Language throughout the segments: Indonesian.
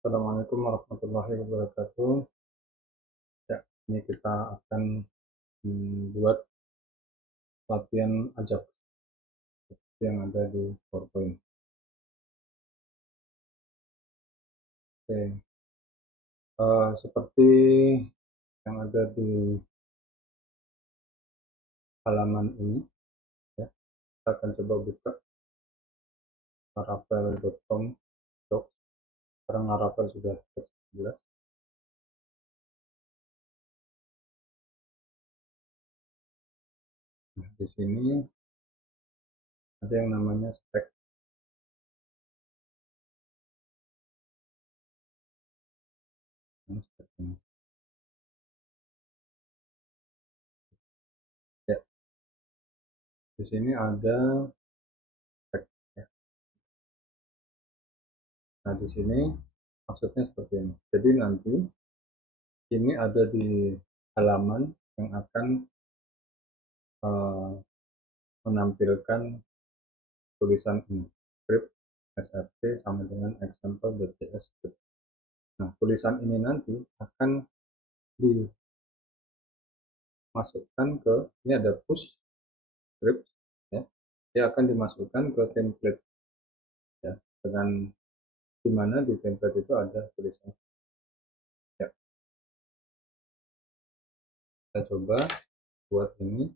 Assalamualaikum warahmatullahi wabarakatuh. Ya, ini kita akan membuat latihan ajak yang ada di PowerPoint. Oke, seperti yang ada di halaman ini, ya, kita akan coba buka laravel.com doc. Sekarang Laravel sudah versi 11. Nah, di sini ada yang namanya stack. Nah, stack ini. Ya, di sini ada stack. Ya. Nah, di sini maksudnya seperti ini. Jadi nanti ini ada di halaman yang akan eh, menampilkan tulisan ini, script sft sama dengan example.js script. Nah, tulisan ini nanti akan dimasukkan ke, ini ada push script, ya, dia akan dimasukkan ke template, ya, dengan dimana di template itu ada tulisan. Ya, kita coba buat ini.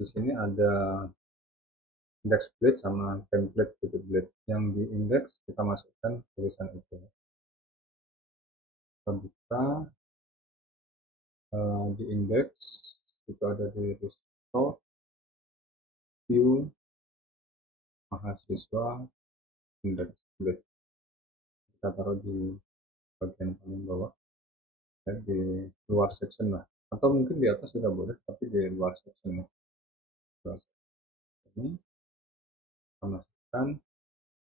Di sini ada index blade sama template gitu blade. Yang di index kita masukkan tulisan itu. Kita buka di index itu ada di resource view mahasiswa index blade. Kita taruh di bagian paling bawah, ya, di luar section lah, atau mungkin di atas juga boleh, tapi di luar section ya. Luar section ini kita masukkan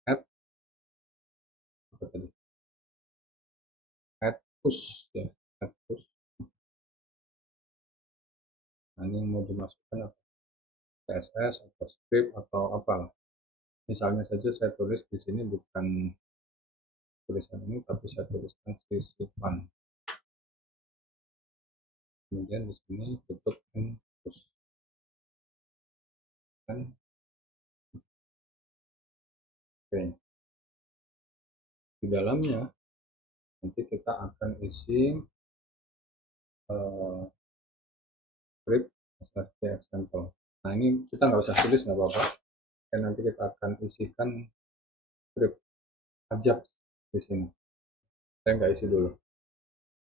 add apa tadi, add push, ya, add push. Nah, ini mau dimasukkan apa, CSS atau script atau apa, misalnya saja saya tulis di sini bukan tulisan ini tapi saya tuliskan sisipan, kemudian di sini tutup and push kan. Oke, di dalamnya nanti kita akan isi script sft example. Nah, ini kita nggak usah tulis, nggak apa-apa, dan nanti kita akan isikan script ajak di sini. Saya nggak isi dulu,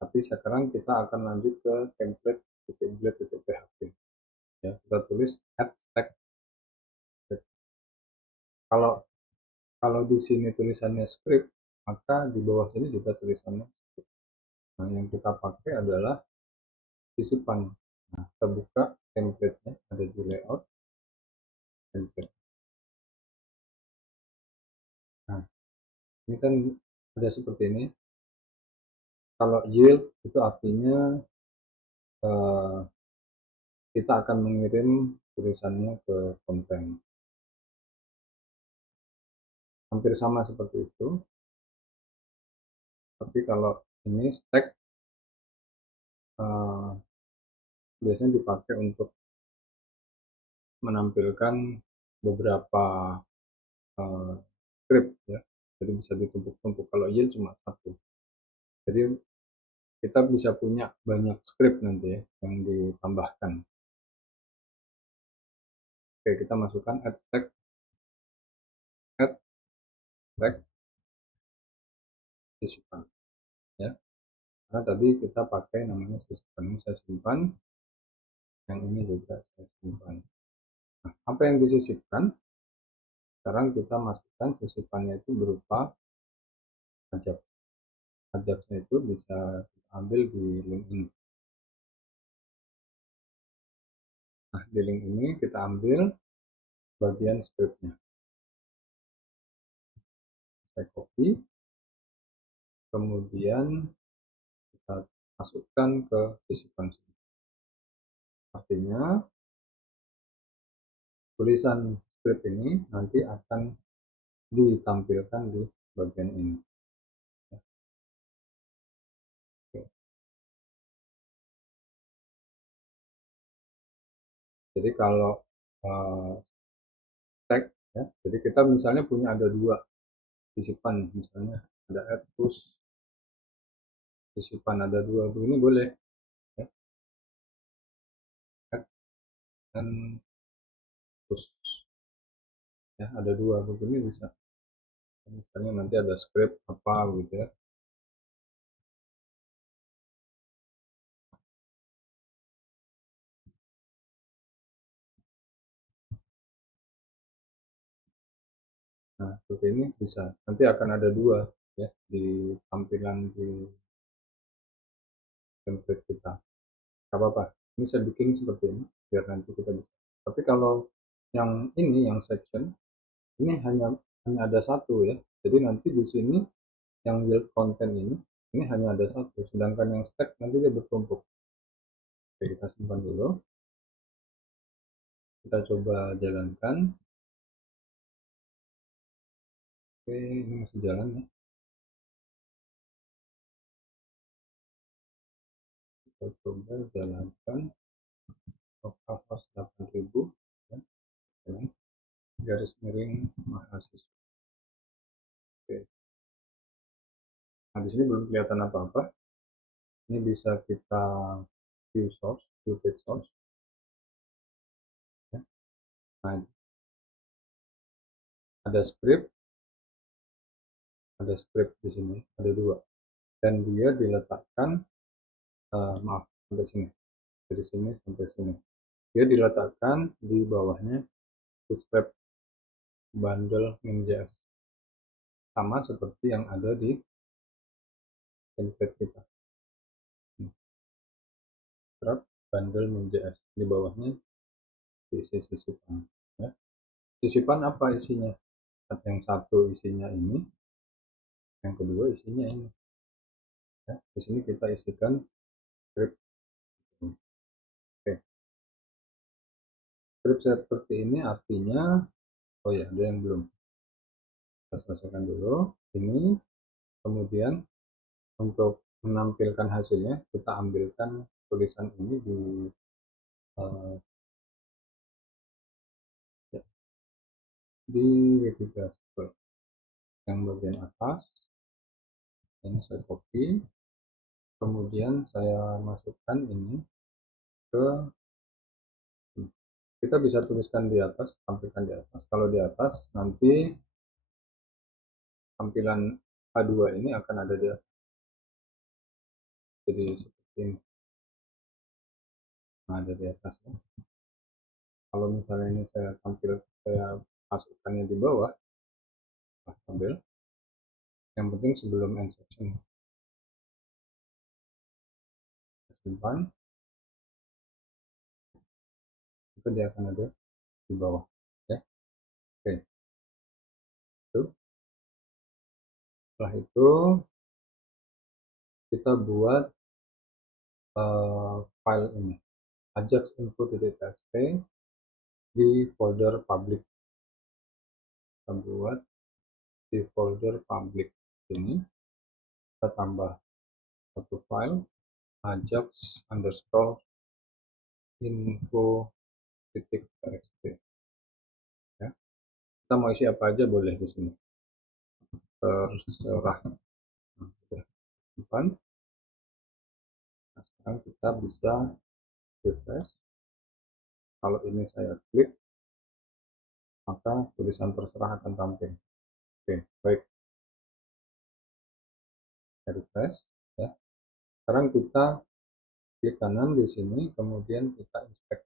tapi sekarang kita akan lanjut ke template blade.php, ya. Kita tulis add tag script. kalau kalau di sini tulisannya script, maka di bawah sini juga tulisannya script. Nah, yang kita pakai adalah sisipan. Nah, kita buka template-nya, ada di layout template. Nah, ini kan ada seperti ini. Kalau yield itu artinya eh, kita akan mengirim tulisannya ke konten. Hampir sama seperti itu. Tapi kalau ini stack eh, biasanya dipakai untuk menampilkan beberapa eh, script, ya. Jadi bisa ditumpuk-tumpuk. Kalau yield cuma satu. Jadi kita bisa punya banyak script nanti, ya, yang ditambahkan. Oke, kita masukkan add stack, add stack sisipan, ya. Karena tadi kita pakai namanya sisipan, ini saya simpan, yang ini juga saya simpan. Nah, apa yang disisipkan? Sekarang kita masukkan sisipannya itu berupa ajak. Ajaxnya itu bisa ambil di link ini. Nah, di link ini kita ambil bagian scriptnya. Saya copy, kemudian kita masukkan ke sisipan sini. Artinya tulisan script ini nanti akan ditampilkan di bagian ini. Oke. Jadi kalau tag ya, jadi kita misalnya punya ada dua sisipan, misalnya ada add push, sisipan ada dua begini boleh ya, add dan push ya, ada dua begini bisa. Misalnya nanti ada script apa gitu ya. Nah, seperti ini bisa. Nanti akan ada dua ya di tampilan di template kita. Gak apa-apa. Ini saya bikin seperti ini biar nanti kita bisa. Tapi kalau yang ini yang section ini hanya ada satu ya. Jadi nanti di sini yang yield content ini hanya ada satu. Sedangkan yang stack nanti dia bertumpuk. Oke, kita simpan dulu. Kita coba jalankan. Oke, ini masih jalan ya. Kita coba jalankan. Kapasitas 8.000 ya. Garis miring mahasiswa. Oke. Nah, di sini belum kelihatan apa-apa. Ini bisa kita view source, view page source. Ya. Nah, ada script di sini, ada dua. Dan dia diletakkan, maaf, sampai sini. Dari sini sampai sini. Dia diletakkan di bawahnya bootstrap bundle min.js. Sama seperti yang ada di template kita. Bootstrap bundle min.js. Di bawahnya diisi sisipan. Ya. Sisipan apa isinya? Yang satu isinya ini, yang kedua isinya ini. Ya. Di sini kita isikan script. Oke. Script seperti ini artinya, oh ya, ada yang belum. Kita selesaikan dulu. Ini, kemudian untuk menampilkan hasilnya, kita ambilkan tulisan ini uh, di Wikidata yang bagian atas. Ini saya copy, kemudian saya masukkan ini ke, kita bisa tuliskan di atas, tampilkan di atas. Kalau di atas nanti tampilan A2 ini akan ada di atas. Jadi seperti ini. Nah, ada di atas ya. Kalau misalnya ini saya masukkannya di bawah, ambil. Yang penting sebelum end section. Simpan, itu dia akan ada di bawah. Ya, oke. Itu. Setelah itu kita buat file ini, ajax-info.txt di folder public. Kita buat di folder public ini. Kita tambah satu file ajax underscore info.txt. Ya. Kita mau isi apa aja boleh di sini. Terserah. Nah, simpan. Nah, sekarang kita bisa refresh. Kalau ini saya klik, maka tulisan terserah akan tampil. Oke, baik. Saya refresh. Ya. Sekarang kita klik kanan di sini, kemudian kita inspect.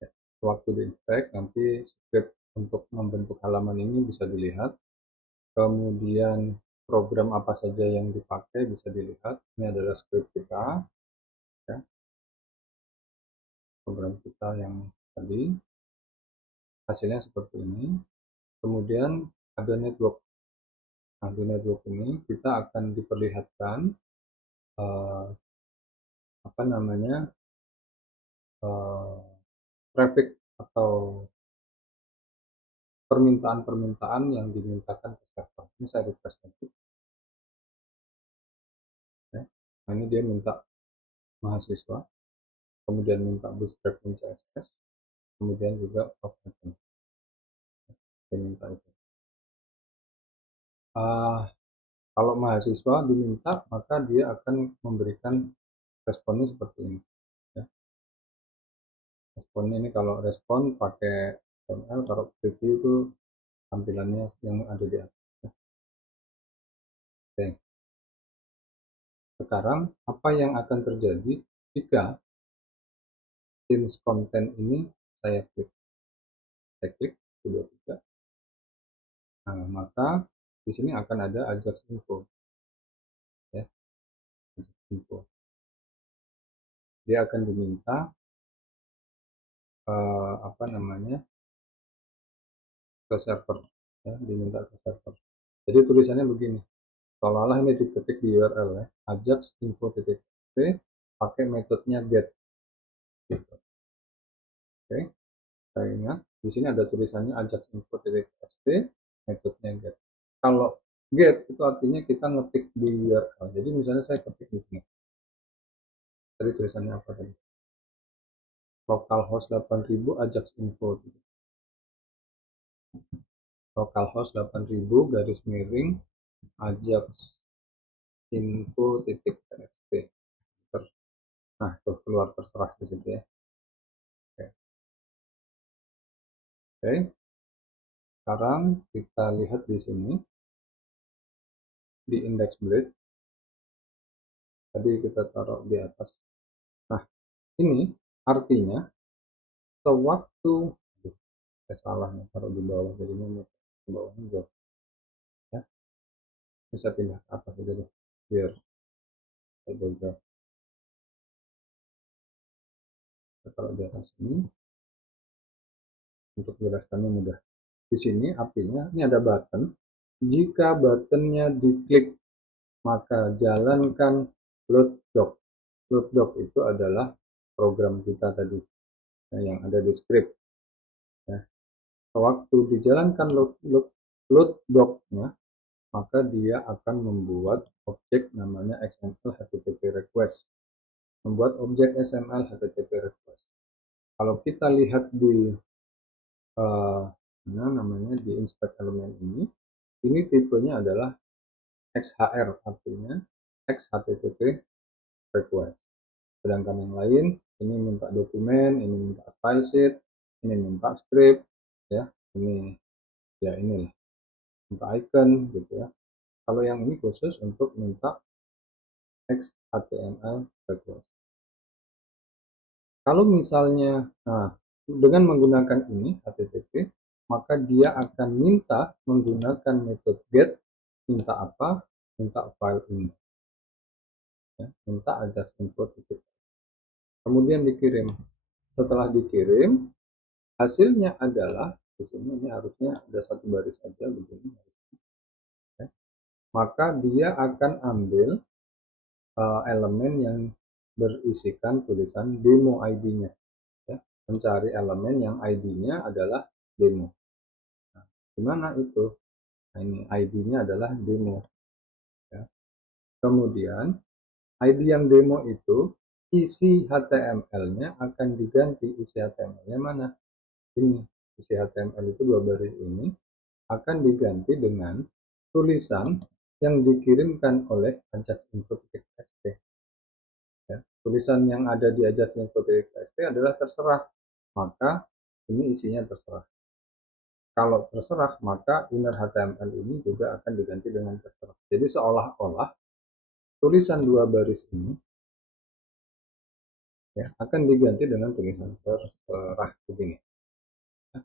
Ya. Waktu di inspect, nanti script untuk membentuk halaman ini bisa dilihat. Kemudian program apa saja yang dipakai bisa dilihat. Ini adalah script kita. Ya. Program kita yang tadi. Hasilnya seperti ini. Kemudian ada network. Nah, di network ini kita akan diperlihatkan apa namanya traffic atau permintaan-permintaan yang dimintakan ke server. Ini saya request nanti. Ya. Nah, ini dia minta mahasiswa, kemudian minta bootstrap CSS, kemudian juga open. Dia minta itu. Kalau mahasiswa diminta, maka dia akan memberikan responnya seperti ini. Ya. Responnya ini kalau respon pakai HTML, kalau preview itu tampilannya yang ada di atas. Ya. Oke. Sekarang apa yang akan terjadi jika change content ini saya klik? Saya klik kedua tiga. Nah, maka di sini akan ada Ajax info. Ya, Ajax info. Dia akan diminta apa namanya ke server. Ya, diminta ke server. Jadi tulisannya begini. Seolah-olah ini diketik di URL ya. Ajax info.txt pakai metodenya get. Gitu. Oke, saya ingat di sini ada tulisannya Ajax info.txt metodenya get. Kalau get itu artinya kita ngetik di URL. Jadi misalnya saya ketik di sini. Tadi tulisannya apa tadi? Localhost 8000 Ajax info. Localhost 8000 garis miring Ajax info.txt. Nah, itu keluar terserah di situ ya. Oke. Oke. Sekarang kita lihat di sini di index blade. Tadi kita taruh di atas. Nah, ini artinya sewaktu salah nih taruh di bawah jadinya di bawahnya jauh ya. Bisa pindah ke atas aja deh biar lebih jauh. Kita taruh di atas ini untuk jelaskannya mudah. Di sini artinya ini ada button. Jika buttonnya diklik maka jalankan load doc. Load doc itu adalah program kita tadi yang ada di script. Ya. Waktu dijalankan load doc-nya, maka dia akan membuat objek namanya XML HTTP request. Membuat objek XML HTTP request. Kalau kita lihat di namanya di inspect element ini tipenya adalah XHR, artinya XHTTP request. Sedangkan yang lain ini minta dokumen, ini minta style sheet, ini minta script, ya, ini ya ini minta icon gitu ya. Kalau yang ini khusus untuk minta XHTML request. Kalau misalnya dengan menggunakan ini HTTP, maka dia akan minta menggunakan metode get, minta apa? Minta file ini. Ya, minta ajax info titik. Kemudian dikirim. Setelah dikirim, hasilnya adalah di sini ini harusnya ada satu baris saja begini. Ya. Maka dia akan ambil elemen yang berisikan tulisan demo ID-nya. Ya. Mencari elemen yang ID-nya adalah demo. Nah, gimana itu? Nah, ini ID-nya adalah demo. Ya. Kemudian ID yang demo itu isi HTML-nya akan diganti. Isi HTML-nya mana? Ini isi HTML itu dua baris ini akan diganti dengan tulisan yang dikirimkan oleh Ajax info.txt. Ya. Tulisan yang ada di Ajax info.txt adalah terserah, maka ini isinya terserah. Kalau terserah, maka inner HTML ini juga akan diganti dengan terserah. Jadi seolah-olah tulisan dua baris ini ya, akan diganti dengan tulisan terserah begini. Ya,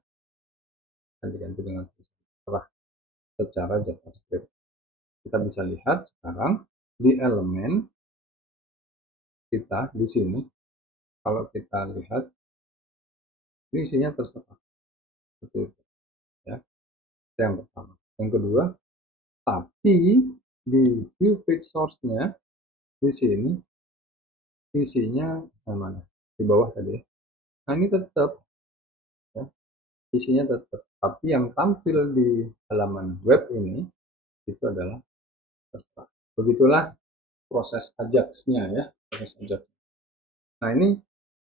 akan diganti dengan tulisan terserah secara JavaScript. Kita bisa lihat sekarang di elemen kita di sini, kalau kita lihat ini isinya terserah seperti itu ya. Itu yang pertama. Yang kedua, tapi di view page source-nya di sini isinya mana? Di bawah tadi. Nah, ini tetap ya, isinya tetap Tapi yang tampil di halaman web ini itu adalah terserah. Begitulah proses Ajax-nya ya, proses Ajax. Nah, ini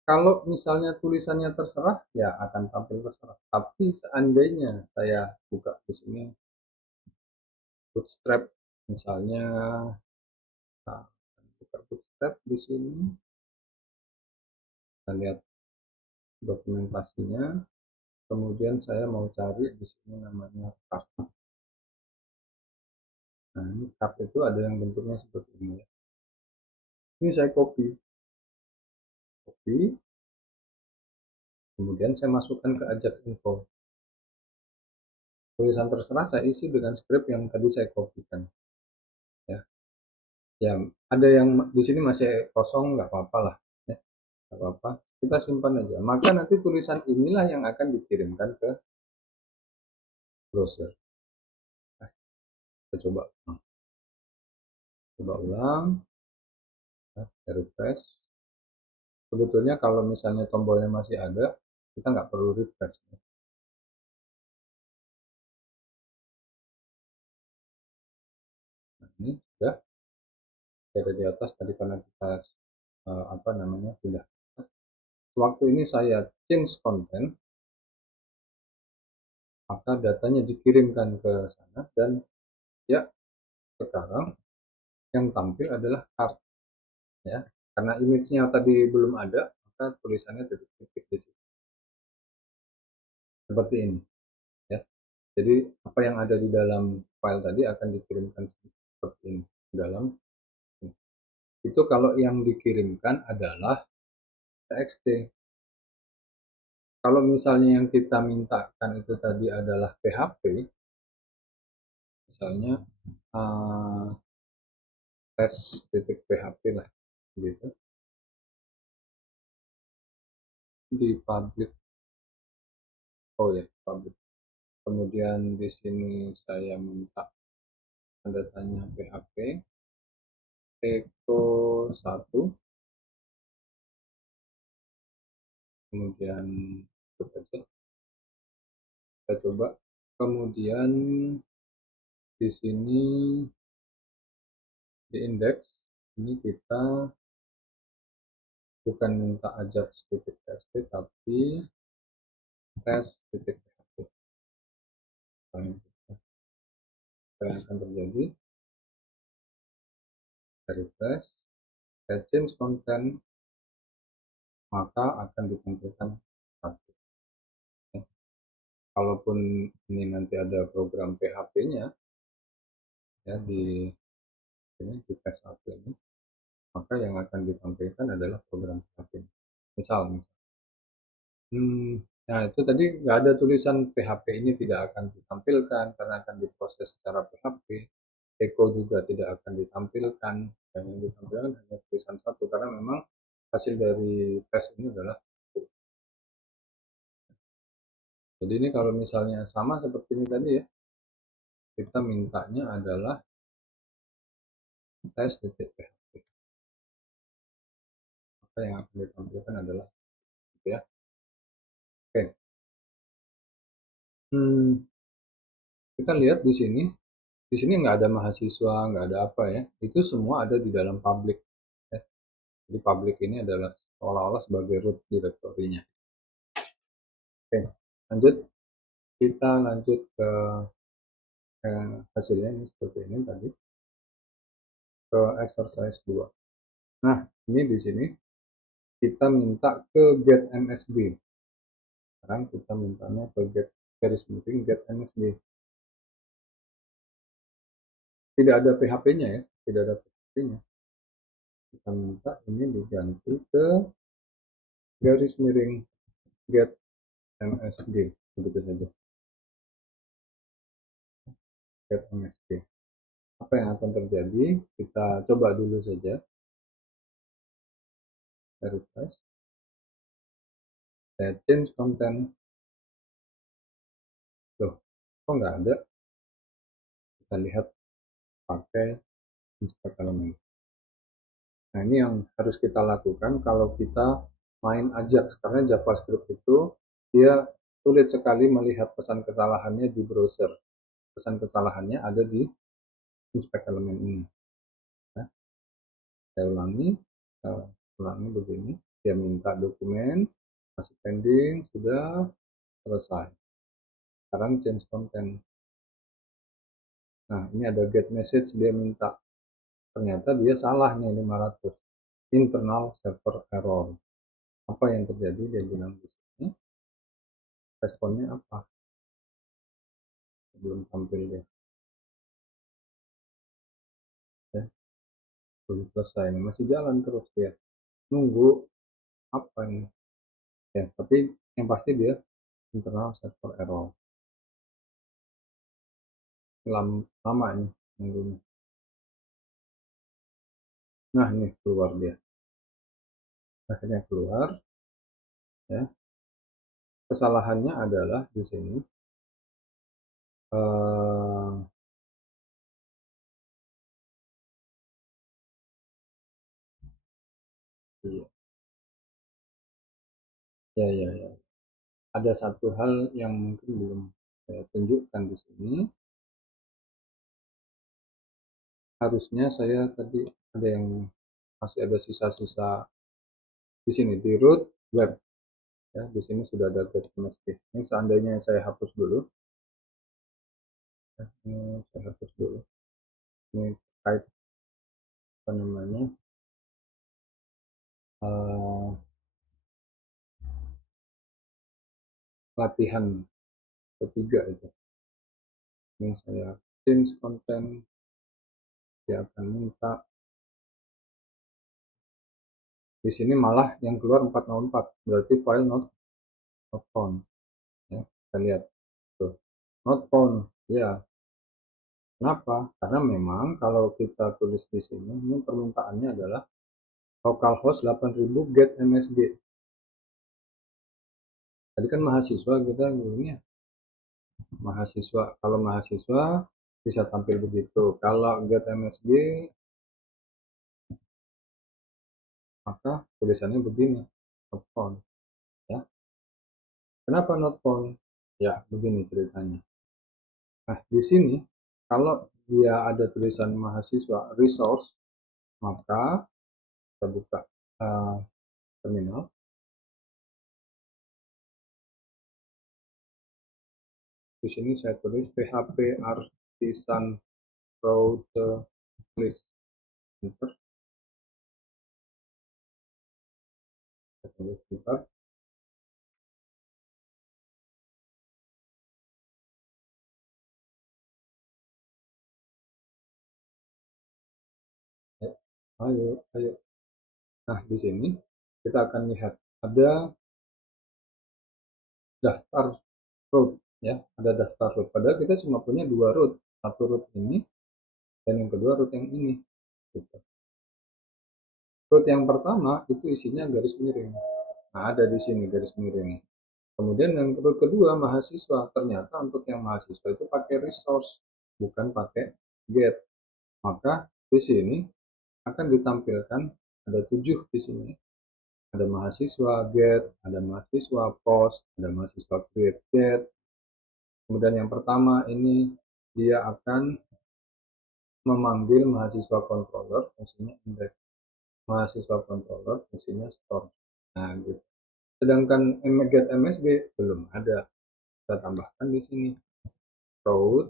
kalau misalnya tulisannya terserah, ya akan tampil terserah. Tapi seandainya saya buka di sini Bootstrap, misalnya, nah, buka Bootstrap di sini, kita lihat dokumentasinya. Kemudian saya mau cari di sini namanya card. Nah, ini card itu ada yang bentuknya seperti ini ya. Ini saya copy, kemudian saya masukkan ke Ajax Info. Tulisan terserah saya isi dengan script yang tadi saya kopikan. Ya, ya ada yang di sini masih kosong, nggak apa-apa lah. Ya, nggak apa-apa. Kita simpan aja. Maka nanti tulisan inilah yang akan dikirimkan ke browser. Nah, kita coba ulang. Nah, refresh. Sebetulnya kalau misalnya tombolnya masih ada, kita nggak perlu refresh. Nah, ini sudah ada di atas tadi karena kita apa namanya sudah. Waktu ini saya change content, maka datanya dikirimkan ke sana dan ya sekarang yang tampil adalah card ya. Karena image-nya tadi belum ada, maka tulisannya titik-titik di situ. Seperti ini ya. Jadi apa yang ada di dalam file tadi akan dikirimkan seperti ini dalam ini. Itu kalau yang dikirimkan adalah txt. Kalau misalnya yang kita mintakan itu tadi adalah PHP, misalnya uh, tes titik PHP lah gitu di public. Oh ya, public. Kemudian di sini saya minta tanda tanya PHP echo 1, kemudian kita coba, kemudian di sini di indeks ini kita bukan minta ajax titik txt tapi tes titik php. Apa yang akan terjadi? Saya refresh, saya change content, maka akan ditampilkan satu. Kalaupun ini nanti ada program PHP-nya ya di ini di tes satu ini, maka yang akan ditampilkan adalah program PHP. Misal, nah itu tadi nggak ada tulisan PHP ini tidak akan ditampilkan karena akan diproses secara PHP. Echo juga tidak akan ditampilkan, dan yang ditampilkan hanya tulisan satu karena memang hasil dari tes ini adalah satu. Jadi ini kalau misalnya sama seperti ini tadi ya, kita mintanya adalah tes titik PHP. Maka yang akan ditampilkan adalah gitu ya. Oke. Kita lihat di sini. Di sini nggak ada mahasiswa, nggak ada apa ya. Itu semua ada di dalam public. Ya. Jadi public ini adalah seolah-olah sebagai root directory-nya. Oke, lanjut. Kita lanjut ke hasilnya ini seperti ini tadi. Ke exercise 2. Nah, ini di sini kita minta ke get MSB. Sekarang kita mintanya ke get garis miring get MSB. Tidak ada PHP-nya ya, tidak ada PHP-nya. Kita minta ini diganti ke garis miring get MSG, begitu saja. Get MSG. Apa yang akan terjadi? Kita coba dulu saja. Saya refresh. Saya change content. Loh, kok nggak ada? Kita lihat pakai insert element. Nah, ini yang harus kita lakukan kalau kita main Ajax, karena JavaScript itu dia sulit sekali melihat pesan kesalahannya di browser. Pesan kesalahannya ada di inspect elemen ini. Ya, saya ulangi begini. Dia minta dokumen, masih pending, sudah selesai. Sekarang change content. Nah, ini ada get message, dia minta. Ternyata dia salah nih 500. Internal server error. Apa yang terjadi? Dia bilang di sini. Responnya apa? Belum tampil dia. Ya, belum selesai. Masih jalan terus dia. Nunggu apa ini? Ya, tapi yang pasti dia internal server error. Lama ini nunggunya. Nah, ini keluar dia. Akhirnya keluar. Ya, kesalahannya adalah di sini. Iya, ya. Ada satu hal yang mungkin belum saya tunjukkan di sini. Harusnya saya tadi ada yang masih ada sisa-sisa di sini di root web. Ya, di sini sudah ada get MSG. Ini seandainya saya hapus dulu. Ya, ini saya hapus dulu. Ini terkait apa namanya? Latihan ketiga itu. Ini saya change content, dia akan minta. Di sini malah yang keluar 404, berarti file not found. Ya, kita lihat tuh, not found. Ya, kenapa? Karena memang kalau kita tulis di sini, ini permintaannya adalah localhost 8000 get msg. Tadi kan mahasiswa kita ini ya, mahasiswa. Kalau mahasiswa bisa tampil begitu. Kalau get msg maka tulisannya begini, not found. Ya, kenapa not found? Ya, begini ceritanya. Nah, di sini kalau dia ada tulisan mahasiswa resource, maka kita buka terminal. Di sini saya tulis php artisan route list. Enter. Saya tulis bentar. Ayo. Nah, di sini kita akan lihat ada daftar root, ya, ada daftar root. Padahal kita cuma punya dua root, satu root ini dan yang kedua root yang ini. Gitu. Root yang pertama itu isinya garis miring. Nah, ada di sini garis miring. Kemudian yang root kedua mahasiswa. Ternyata untuk yang mahasiswa itu pakai resource, bukan pakai get. Maka di sini akan ditampilkan ada 7 di sini. Ada mahasiswa get, ada mahasiswa post, ada mahasiswa create get. Kemudian yang pertama ini dia akan memanggil mahasiswa controller, fungsinya index. Mahasiswa controller, fungsinya store. Nah, gitu. Sedangkan get msg belum ada. Kita tambahkan di sini root.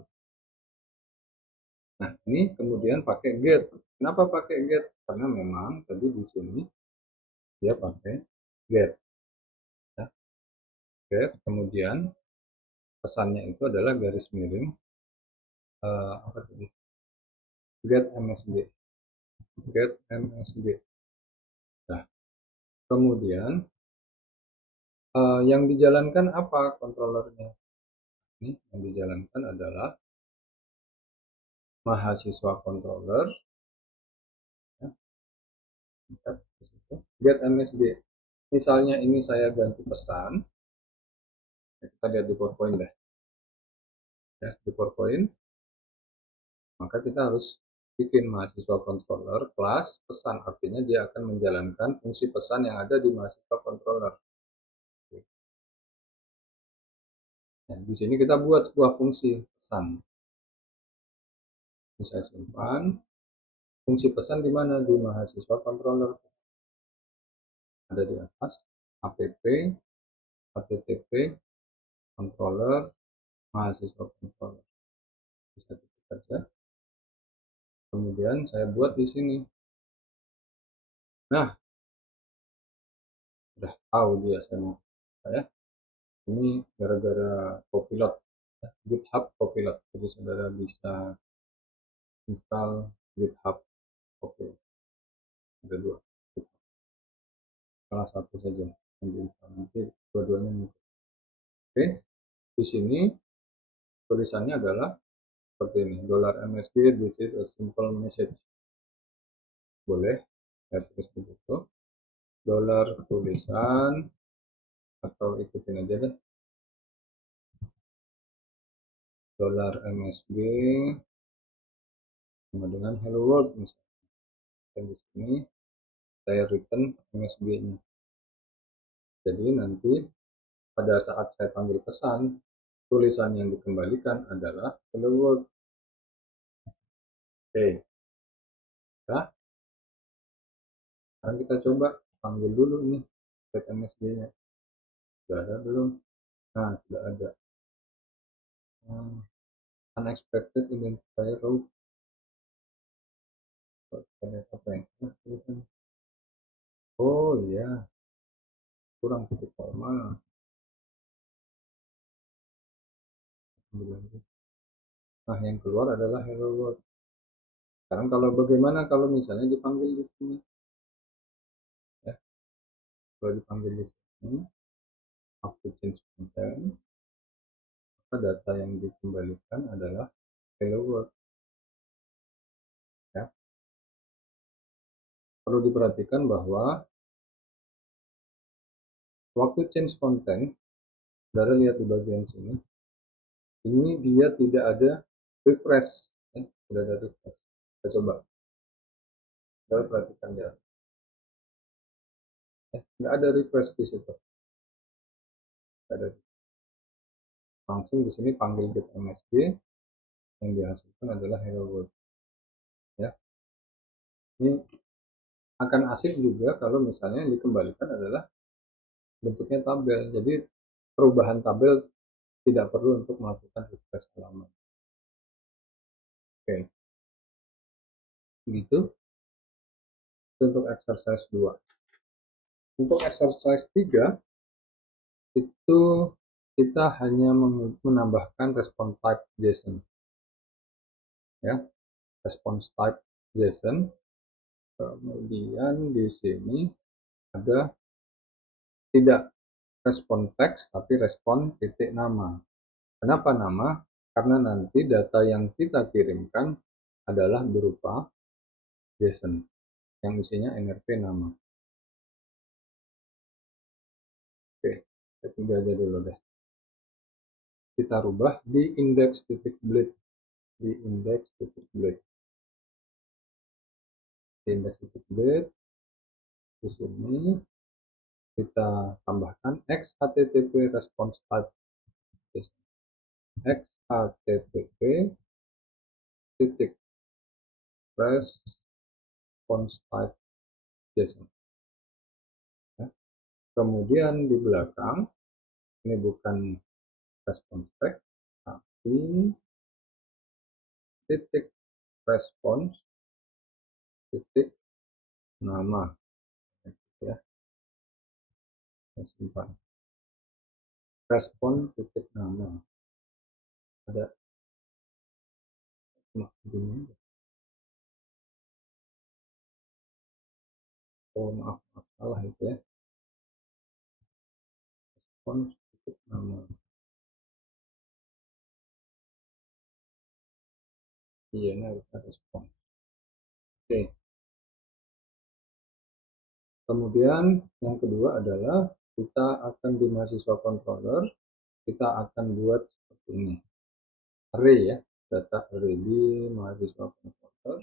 Nah, ini kemudian pakai get. Kenapa pakai get? Karena memang tadi di sini dia pakai get. Ya. Get, kemudian pesannya itu adalah garis miring apa tadi? Get msg. Get msg. Nah, kemudian yang dijalankan apa kontrolernya? Ini yang dijalankan adalah mahasiswa controller. Ya, get msg. Misalnya ini saya ganti pesan. Ya, kita lihat di PowerPoint deh. Ya, di PowerPoint maka kita harus bikin mahasiswa controller kelas pesan, artinya dia akan menjalankan fungsi pesan yang ada di mahasiswa controller. Nah, di sini kita buat sebuah fungsi pesan. Ini saya simpan. Fungsi pesan di mana? Di mahasiswa controller. Ada di atas. app, http, controller, mahasiswa controller. Bisa ketik saja. Kemudian saya buat di sini. Nah, sudah tahu dia saya mau saya. Ini gara-gara Copilot, GitHub Copilot. Jadi saudara bisa install GitHub Copilot. Ada dua, salah satu saja yang diinstal, nanti dua-duanya. Oke, di sini tulisannya adalah seperti ini, $MSG, this is a simple message. Boleh saya tulis begitu, dolar tulisan, atau ikutin aja deh, $MSG sama dengan hello world misalnya. Dan di sini saya return MSG-nya. Jadi nanti pada saat saya panggil pesan, tulisan yang dikembalikan adalah hello world. Oke, nah, sekarang kita coba panggil dulu ini set MSG-nya. Sudah ada belum? Nah, sudah ada. Unexpected identifier row. Apa yang oh iya, kurang titik koma. Nah, yang keluar adalah hello world. Sekarang kalau bagaimana kalau misalnya dipanggil di sini? Ya, kalau dipanggil di sini, after change content, maka data yang dikembalikan adalah hello world. Ya. Perlu diperhatikan bahwa waktu change content, saudara lihat di bagian sini, ini dia tidak ada refresh. Ya, tidak ada refresh. Kita coba. Saudara perhatikan ya. Nggak ada refresh di situ. Nggak ada. Langsung di sini panggil get MSG, yang dihasilkan adalah hello world. Ya. Ini akan asik juga kalau misalnya yang dikembalikan adalah bentuknya tabel. Jadi perubahan tabel tidak perlu untuk melakukan refresh halaman. Oke. Gitu untuk exercise 2. Untuk exercise 3 itu kita hanya menambahkan response type JSON. Ya, response type JSON. Kemudian di sini ada tidak respon teks tapi respon titik nama. Kenapa nama? Karena nanti data yang kita kirimkan adalah berupa JSON yang isinya NRP nama. Oke, ketiga aja dulu deh. Kita rubah di index.bleed. Di index.bleed. Di index.bleed. Di sini kita tambahkan xhttp response type. xhttp titik response type JSON. Ya. Kemudian di belakang ini bukan response tag tapi titik response titik nama, ya, saya simpan respon titik nama ada ini. Oh maaf, salah itu ya, respon titik nama. Iya, ini harus ada respon. Oke, kemudian yang kedua adalah kita akan di mahasiswa controller kita akan buat seperti ini, array ya, data array di mahasiswa controller.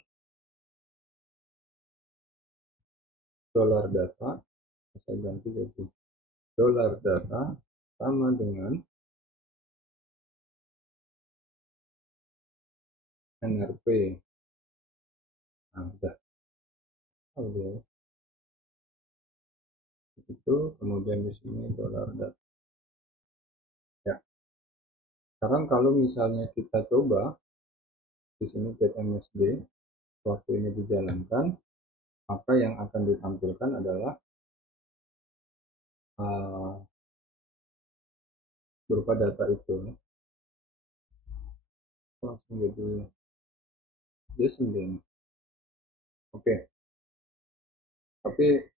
Dollar data saya ganti jadi dollar data sama dengan NRP. Nah, udah itu, kemudian di sini dolar dat. Ya, sekarang kalau misalnya kita coba di sini get MSD, waktu ini dijalankan, maka yang akan ditampilkan adalah berupa data itu. Langsung jadi descending. Oke, tapi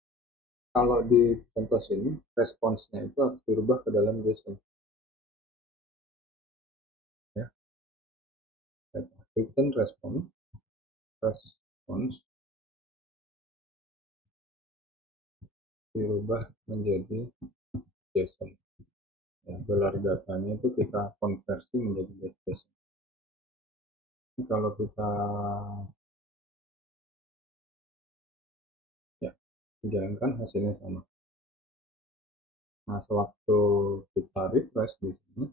kalau di contoh sini responsnya itu harus dirubah ke dalam JSON, ya. Return response dirubah menjadi JSON, ya. Dolar datanya itu kita konversi menjadi JSON. Ini kalau kita ya menjalankan, hasilnya sama. Nah, sewaktu kita refresh di sini,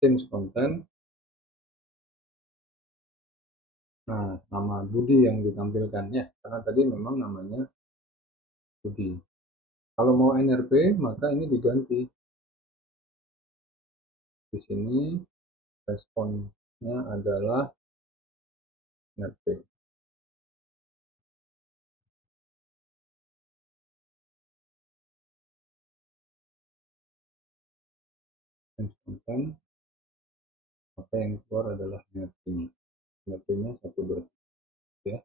change content, nah nama Budi yang ditampilkan, ya, karena tadi memang namanya Budi. Kalau mau NRP, maka ini diganti. Di sini responnya adalah NRP. Change content, maka yang keluar adalah NRP-nya. NRP-nya 1 ya.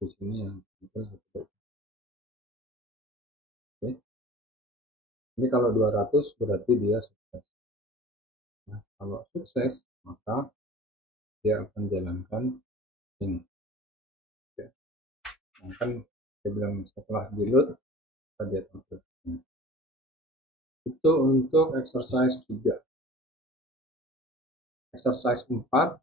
Di sini yang tampil 1. Oke. Ini kalau 200 berarti dia sukses. Nah, kalau sukses, maka dia akan jalankan ini. Oke. Nah, kan saya bilang setelah di load, dia tampil. Itu untuk exercise 3. Exercise 4,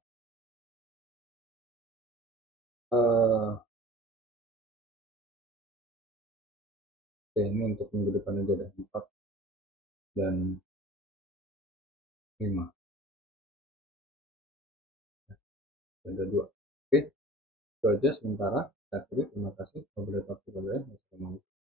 ini untuk minggu depan aja ada 4 dan 5. Ada 2. Oke, itu aja sementara. Saya terima kasih. Wabillahi taufiq wal hidayah.